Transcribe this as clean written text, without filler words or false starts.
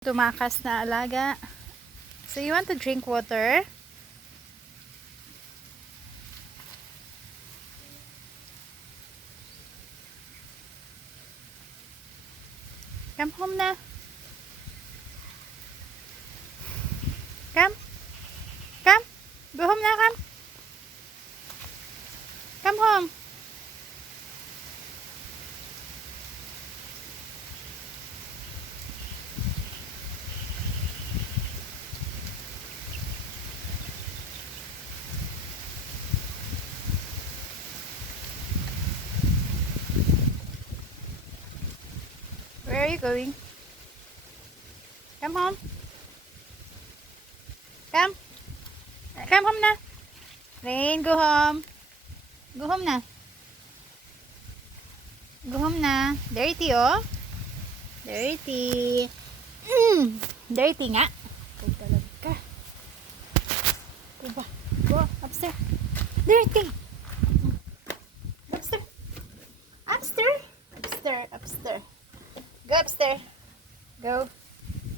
Tumakas na alaga. So you want to drink water? Come home na. Come. Come. Go home na, come. Come home. Where are you going? Come home. Come. Come home na. Rain, go home. Go home na. Go home na. Dirty, oh. Dirty. Dirty nga. Ikaw talaga. Go ba? Go upstairs. Dirty. Upstairs. Upstairs. Upstairs. Upstairs. Go upstairs. Go.